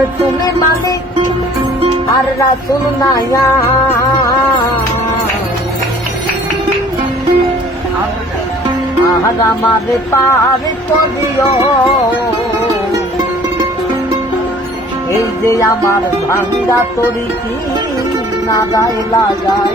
আর তুমি মালিক আর রাসুল নাইয়া আর আমারে পার করিও। এই যে আমার ভাঙ্গা তরি কি না গায়ে লাগাই